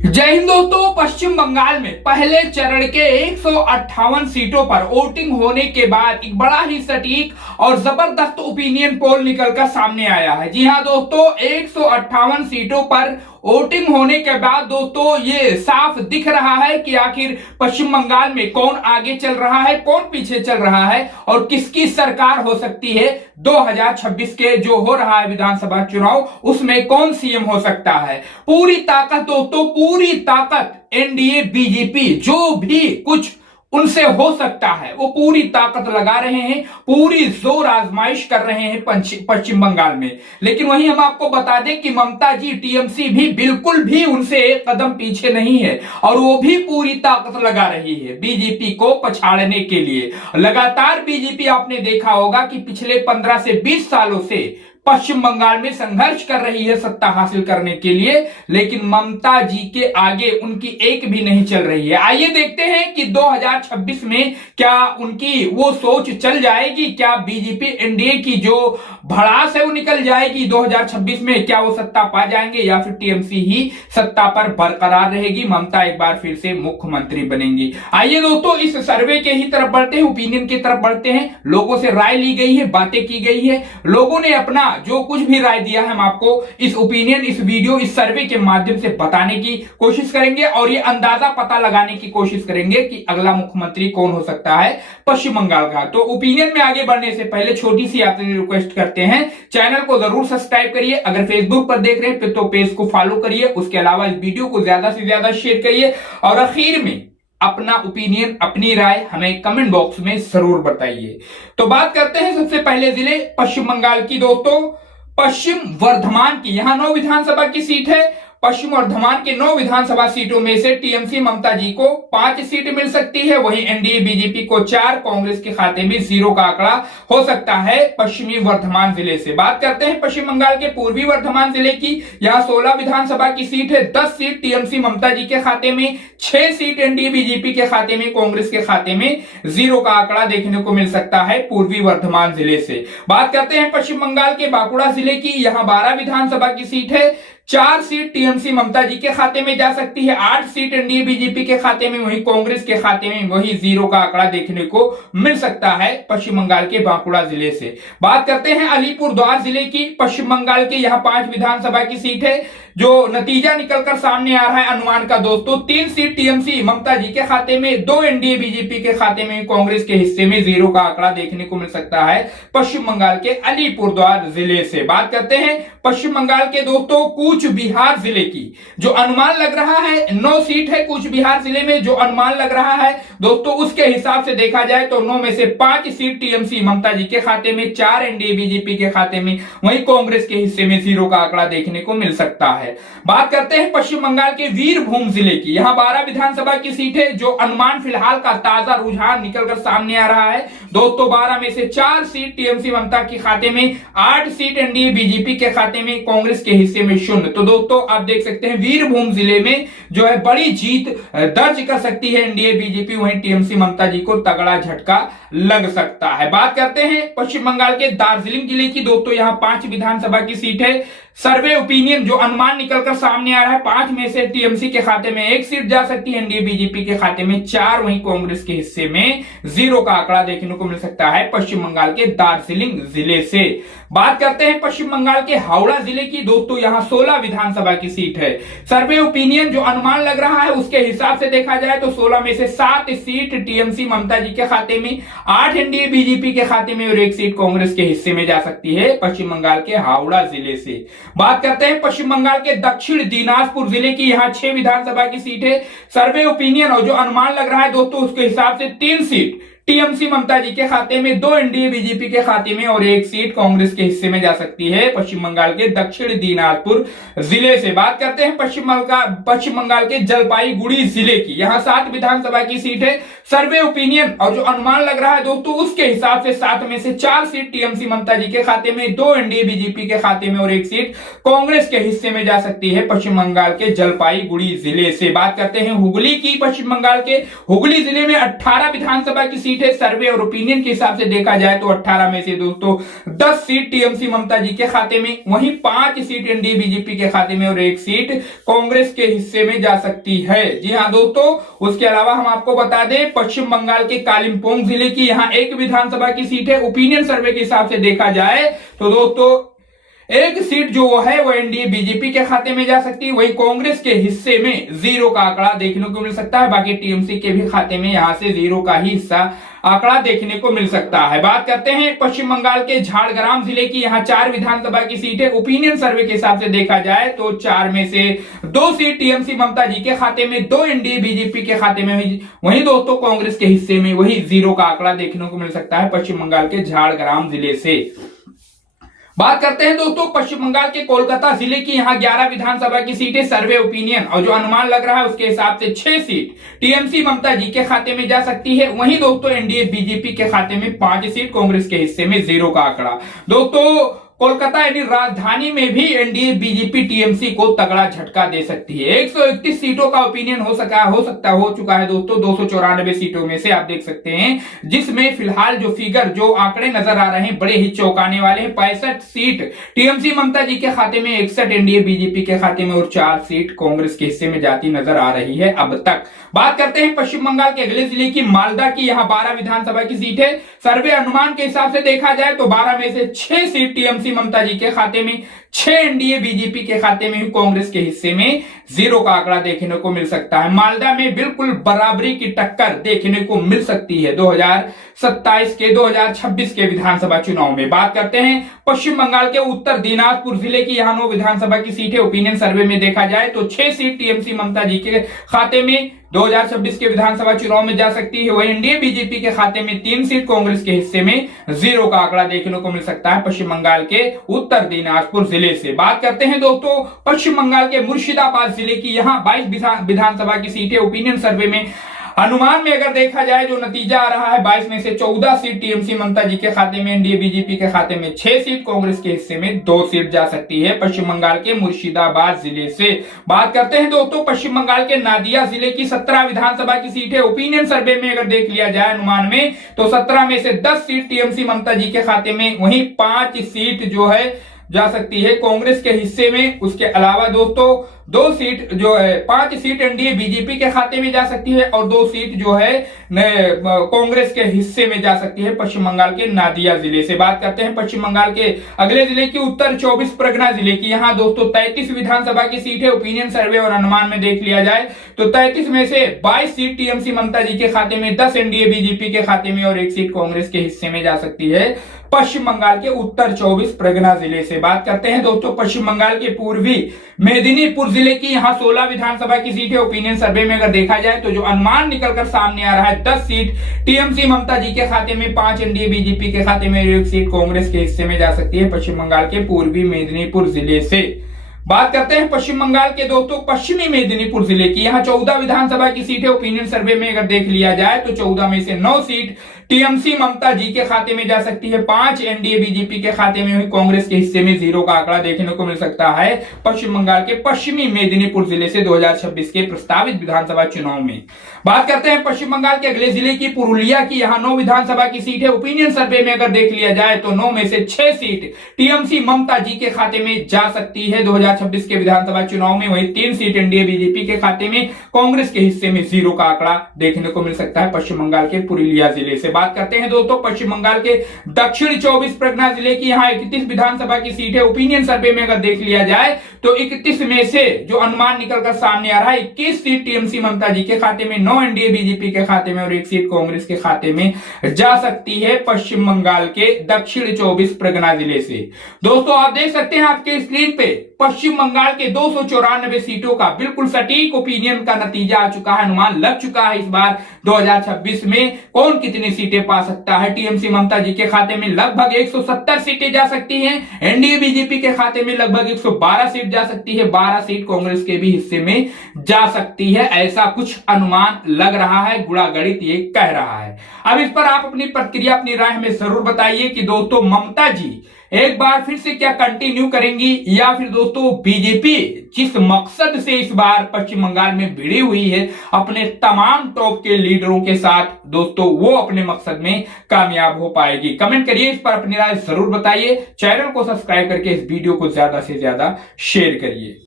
जय हिंद दोस्तों। पश्चिम बंगाल में पहले चरण के 158 सीटों पर वोटिंग होने के बाद एक बड़ा ही सटीक और जबरदस्त ओपिनियन पोल निकलकर सामने आया है। जी हां दोस्तों, 158 सीटों पर वोटिंग होने के बाद दोस्तों ये साफ दिख रहा है कि आखिर पश्चिम बंगाल में कौन आगे चल रहा है, कौन पीछे चल रहा है और किसकी सरकार हो सकती है। 2026 के जो हो रहा है विधानसभा चुनाव, उसमें कौन सीएम हो सकता है। पूरी ताकत दोस्तों, पूरी ताकत एनडीए बीजेपी जो भी कुछ उनसे हो सकता है वो पूरी ताकत लगा रहे हैं, पूरी जोर आजमाइश कर रहे हैं पश्चिम बंगाल में। लेकिन वहीं हम आपको बता दें कि ममता जी टीएमसी भी बिल्कुल भी उनसे एक कदम पीछे नहीं है और वो भी पूरी ताकत लगा रही है बीजेपी को पछाड़ने के लिए। लगातार बीजेपी आपने देखा होगा कि पिछले 15 से 20 सालों से पश्चिम बंगाल में संघर्ष कर रही है सत्ता हासिल करने के लिए, लेकिन ममता जी के आगे उनकी एक भी नहीं चल रही है। आइए देखते हैं कि 2026 में क्या उनकी वो सोच चल जाएगी, क्या बीजेपी एनडीए की जो भड़ास है वो निकल जाएगी 2026 में, क्या वो सत्ता पा जाएंगे या फिर टीएमसी ही सत्ता पर बरकरार रहेगी, ममता एक बार फिर से मुख्यमंत्री बनेंगी। आइए दोस्तों इस सर्वे के ही तरफ बढ़ते हैं, ओपिनियन की तरफ बढ़ते हैं। लोगों से राय ली गई है, बातें की गई है, लोगों ने अपना जो कुछ भी राय दिया है हम आपको इस ओपिनियन, इस वीडियो, इस सर्वे के माध्यम से बताने की कोशिश करेंगे और ये अंदाजा पता लगाने की कोशिश करेंगे कि अगला मुख्यमंत्री कौन हो सकता है पश्चिम बंगाल का। तो ओपिनियन में आगे बढ़ने से पहले छोटी सी आपसे रिक्वेस्ट करते हैं, चैनल को जरूर सब्सक्राइब करिए। अगर फेसबुक पर देख रहे हैं तो पेज को फॉलो करिए। उसके अलावा इस वीडियो को ज्यादा से ज्यादा शेयर करिए और आखिर में अपना ओपिनियन, अपनी राय हमें कमेंट बॉक्स में जरूर बताइए। तो बात करते हैं सबसे पहले जिले पश्चिम बंगाल की दोस्तों, पश्चिम वर्धमान की। यहां 9 विधानसभा की सीट है। पश्चिम वर्धमान के 9 विधानसभा सीटों में से टीएमसी ममता जी को 5 सीट मिल सकती है, वहीं एनडीए बीजेपी को 4, कांग्रेस के खाते में 0 का आंकड़ा हो सकता है पश्चिमी वर्धमान जिले से। बात करते हैं पश्चिम बंगाल के पूर्वी वर्धमान जिले की। यहां 16 विधानसभा की सीट है, 10 सीट टीएमसी ममता जी के खाते में, 6 सीट एनडीए बीजेपी के खाते में, कांग्रेस के खाते में 0 का आंकड़ा देखने को मिल सकता है पूर्वी वर्धमान जिले से। बात करते हैं पश्चिम बंगाल के बांकुड़ा जिले की। यहां 12 विधानसभा की सीट है, 4 सीट टीएमसी ममता जी के खाते में जा सकती है, 8 सीट एनडीए बीजेपी के खाते में, वहीं कांग्रेस के खाते में वही 0 का आंकड़ा देखने को मिल सकता है पश्चिम बंगाल के बांकुड़ा जिले से। बात करते हैं अलीपुरद्वार जिले की। पश्चिम बंगाल के यहां 5 विधानसभा की सीट है। जो नतीजा निकलकर सामने आ रहा है अनुमान का दोस्तों, 3 सीट टीएमसी ममता जी के खाते में, 2 एनडीए बीजेपी के खाते में, कांग्रेस के हिस्से में 0 का आंकड़ा देखने को मिल सकता है पश्चिम बंगाल के अलीपुरद्वार जिले से। बात करते हैं पश्चिम बंगाल के दोस्तों कूच बिहार जिले की। जो अनुमान लग रहा है 9 सीट है कूच बिहार जिले में, जो अनुमान लग रहा है दोस्तों उसके हिसाब से देखा जाए तो 9 में से 5 सीट टीएमसी ममता जी के खाते में, 4 एनडीए बीजेपी के खाते में, वहीं कांग्रेस के हिस्से में 0 का आंकड़ा देखने को मिल सकता है। बात करते हैं पश्चिम बंगाल के वीरभूम जिले की। यहां 12 विधानसभा की सीट है। जो अनुमान फिलहाल का ताजा रुझान निकलकर सामने आ रहा है दोस्तों, 12 में से 4 सीट टीएमसी ममता के खाते में, 8 सीट एनडीए बीजेपी के खाते में, कांग्रेस के हिस्से में 0। तो दोस्तों आप देख सकते हैं वीरभूम जिले में जो है बड़ी जीत दर्ज कर सकती है एनडीए बीजेपी, वहीं टीएमसी ममता जी को तगड़ा झटका लग सकता है। बात करते हैं पश्चिम बंगाल के दार्जिलिंग जिले की दोस्तों। यहां 5 विधानसभा की सीट है। सर्वे ओपिनियन जो अनुमान निकलकर सामने आ रहा है, 5 में से टीएमसी के खाते में 1 सीट जा सकती है, एनडीए बीजेपी के खाते में 4, वहीं कांग्रेस के हिस्से में 0 का आंकड़ा देखने को मिल सकता है पश्चिम बंगाल के दार्जिलिंग जिले से। बात करते हैं पश्चिम बंगाल के हावड़ा जिले की दोस्तों। यहां 16 विधानसभा की सीट है। सर्वे ओपिनियन जो अनुमान लग रहा है उसके हिसाब से देखा जाए तो 16 में से 7 सीट टीएमसी ममता जी के खाते में, 8 एनडीए बीजेपी के खाते में और 1 सीट कांग्रेस के हिस्से में जा सकती है पश्चिम बंगाल के हावड़ा जिले से। बात करते हैं पश्चिम बंगाल के दक्षिण दिनाजपुर जिले की। यहां 6 विधानसभा की सीट है। सर्वे ओपिनियन और जो अनुमान लग रहा है दोस्तों उसके हिसाब से 3 सीट टीएमसी ममता जी के खाते में, 2 एनडीए बीजेपी के खाते में और 1 सीट कांग्रेस के हिस्से में जा सकती है पश्चिम बंगाल के दक्षिण दिनाजपुर जिले से। बात करते हैं पश्चिम बंगाल के जलपाईगुड़ी जिले की। यहां 7 विधानसभा की सीट है। सर्वे ओपिनियन और जो अनुमान लग रहा है दोस्तों उसके हिसाब से 7 में से 4 सीट टीएमसी ममता जी के खाते में, 2 एनडीए बीजेपी के खाते में और 1 सीट कांग्रेस के हिस्से में जा सकती है पश्चिम बंगाल के जलपाईगुड़ी जिले से। बात करते हैं हुगली की। पश्चिम बंगाल के हुगली जिले में 18 विधानसभा की सीट है। सर्वे और ओपिनियन के हिसाब से देखा जाए तो 18 में से दोस्तों 10 सीट टीएमसी ममता जी के खाते में, वहीं 5 सीट एनडीए बीजेपी के खाते में और 1 सीट कांग्रेस के हिस्से में जा सकती है। जी हां दोस्तों, उसके अलावा हम आपको बता दें पश्चिम बंगाल के कालिम्पोंग जिले की यहां एक विधानसभा की सीट है। ओपिनियन सर्वे के हिसाब से देखा जाए तो दोस्तों एक सीट जो है वो एनडीए बीजेपी के खाते में जा सकती है, वही कांग्रेस के हिस्से में 0 का आंकड़ा देखने को मिल सकता है। बाकी टीएमसी के भी खाते में यहां से 0 का ही हिस्सा आंकड़ा देखने को मिल सकता है। बात करते हैं पश्चिम बंगाल के झारग्राम जिले की, यहां 4 विधानसभा की सीट है। ओपिनियन सर्वे के हिसाब से देखा जाए तो 4 में से 2 सीट टीएमसी ममता जी के खाते में, 2 एनडीए बीजेपी के खाते में, वहीं दोस्तों कांग्रेस के हिस्से में वही 0 का आंकड़ा देखने को मिल सकता है पश्चिम बंगाल के झारग्राम जिले से। बात करते हैं दोस्तों पश्चिम बंगाल के कोलकाता जिले की, यहां 11 विधानसभा की सीटें। सर्वे ओपिनियन और जो अनुमान लग रहा है उसके हिसाब से 6 सीट टीएमसी ममता जी के खाते में जा सकती है, वहीं दोस्तों एनडीए बीजेपी के खाते में 5 सीट, कांग्रेस के हिस्से में 0 का आंकड़ा। दोस्तों कोलकाता यानी राजधानी में भी एनडीए बीजेपी टीएमसी को तगड़ा झटका दे सकती है। 131 सीटों का ओपिनियन हो चुका है दोस्तों 294 सीटों में से, आप देख सकते हैं, जिसमें फिलहाल जो आंकड़े नजर आ रहे हैं बड़े ही चौंकाने वाले हैं। 65 सीट टीएमसी ममता जी के खाते में, 61 एनडीए बीजेपी के खाते में और 4 सीट कांग्रेस के हिस्से में जाती नजर आ रही है अब तक। बात करते हैं पश्चिम बंगाल के अगले जिले की, मालदा की, यहां 12 विधानसभा की सीट है। सर्वे अनुमान के हिसाब से देखा जाए तो 12 में से 6 सीट टीएमसी ममता जी के खाते में, 6 एनडीए बीजेपी के खाते में, कांग्रेस के हिस्से में 0 का आंकड़ा देखने को मिल सकता है। मालदा में बिल्कुल बराबरी की टक्कर देखने को मिल सकती है 2026 के विधानसभा चुनाव में। बात करते हैं पश्चिम बंगाल के उत्तर दिनाजपुर जिले की, यहां 9 विधानसभा की सीट है। ओपिनियन सर्वे में देखा जाए तो 6 सीट टीएमसी ममता जी के खाते में 2026 के विधानसभा चुनाव में जा सकती है, वही एनडीए बीजेपी के खाते में 3 सीट, कांग्रेस के हिस्से में 0 का आंकड़ा देखने को मिल सकता है पश्चिम बंगाल के उत्तर दिनाजपुर जिले से। बात करते हैं दोस्तों पश्चिम बंगाल के मुर्शिदाबाद जिले की, यहां 22 विधानसभा की सीट है। ओपिनियन सर्वे में अनुमान में अगर देखा जाए जो नतीजा आ रहा है 22 में से 14 सीट टीएमसी ममता जी के खाते में, एनडीए बीजेपी के खाते में 6 सीट, कांग्रेस के हिस्से में 2 सीट जा सकती है पश्चिम बंगाल के मुर्शिदाबाद जिले से। बात करते हैं दोस्तों पश्चिम बंगाल के नादिया जिले की, 17 विधानसभा की सीट है। ओपिनियन सर्वे में अगर देख लिया जाए अनुमान में तो 17 में से 10 सीट टीएमसी ममता जी के खाते में, वहीं 5 सीट जो है जा सकती है कांग्रेस के हिस्से में। उसके अलावा दोस्तों 2 सीट जो है, 5 सीट एनडीए बीजेपी के खाते में जा सकती है और 2 सीट जो है कांग्रेस के हिस्से में जा सकती है पश्चिम बंगाल के नादिया जिले से। बात करते हैं पश्चिम बंगाल के अगले जिले की, उत्तर 24 परगना जिले की, यहां दोस्तों 33 विधानसभा की सीट है। ओपिनियन सर्वे और अनुमान में देख लिया जाए तो 33 में से 22 सीट टीएमसी ममता जी के खाते में, 10 एनडीए बीजेपी के खाते में और 1 सीट कांग्रेस के हिस्से में जा सकती है पश्चिम बंगाल के उत्तर 24 परगना जिले से। बात करते हैं दोस्तों पश्चिम बंगाल के पूर्वी मेदिनीपुर जिले की, यहां 16 विधानसभा की सीट है। ओपिनियन सर्वे में अगर देखा जाए तो जो अनुमान निकलकर सामने आ रहा है 10 सीट टीएमसी ममता जी के खाते में, 5 एनडीए बीजेपी के खाते में, 1 सीट कांग्रेस के हिस्से में जा सकती है पश्चिम बंगाल के पूर्वी मेदिनीपुर जिले से। बात करते हैं पश्चिम बंगाल के दोस्तों पश्चिमी मेदिनीपुर जिले की, यहां 14 विधानसभा की सीट है। ओपिनियन सर्वे में अगर देख लिया जाए तो 14 में से 9 सीट टीएमसी ममता जी के खाते में जा सकती है, 5 एनडीए बीजेपी के खाते में, कांग्रेस के हिस्से में 0 का आंकड़ा देखने को मिल सकता है पश्चिम बंगाल के पश्चिमी मेदिनीपुर जिले से 2026 के प्रस्तावित विधानसभा चुनाव में। बात करते हैं पश्चिम बंगाल के अगले जिले की, पुरुलिया की, यहां 9 विधानसभा की सीट है। ओपिनियन सर्वे में अगर देख लिया जाए तो 9 में से 6 सीट टीएमसी ममता जी के खाते में जा सकती है 2026 के विधानसभा चुनाव में, वहीं 3 सीट एनडीए बीजेपी के खाते में, कांग्रेस के हिस्से में 0 का आंकड़ा देखने को मिल सकता है पश्चिम बंगाल के पुरुलिया जिले से। बात करते हैं दोस्तों पश्चिम बंगाल के दक्षिण 24 परगना जिले की, यहां 31 विधानसभा की सीट है। ओपिनियन सर्वे में अगर देख लिया जाए तो 31 में से जो अनुमान निकलकर सामने आ रहा है 21 सीट टीएमसी ममता जी के खाते में, 9 एनडीए बीजेपी के खाते में और 1 सीट कांग्रेस के खाते में जा सकती है पश्चिम बंगाल के दक्षिण 24 परगना जिले से। दोस्तों आप देख सकते हैं आपके स्क्रीन पे पश्चिम बंगाल के 294 सीटों का बिल्कुल सटीक ओपिनियन का नतीजा आ चुका है, अनुमान लग चुका है इस बार 2026 में कौन कितनी सीटें पा सकता है। टीएमसी ममता जी के खाते में लगभग 170 सीटें जा सकती हैं, एनडीए बीजेपी के खाते में लगभग 112 सीट जा सकती है, 12 सीट कांग्रेस के भी हिस्से में जा सकती है, ऐसा कुछ अनुमान लग रहा है, गुणा गणित ये कह रहा है। अब इस पर आप अपनी प्रतिक्रिया, अपनी राय हमें जरूर बताइए कि दोस्तों ममता जी एक बार फिर से क्या कंटिन्यू करेंगी, या फिर दोस्तों बीजेपी जिस मकसद से इस बार पश्चिम बंगाल में भिड़ी हुई है अपने तमाम टॉप के लीडरों के साथ, दोस्तों वो अपने मकसद में कामयाब हो पाएगी? कमेंट करिए, इस पर अपनी राय जरूर बताइए। चैनल को सब्सक्राइब करके इस वीडियो को ज्यादा से ज्यादा शेयर करिए।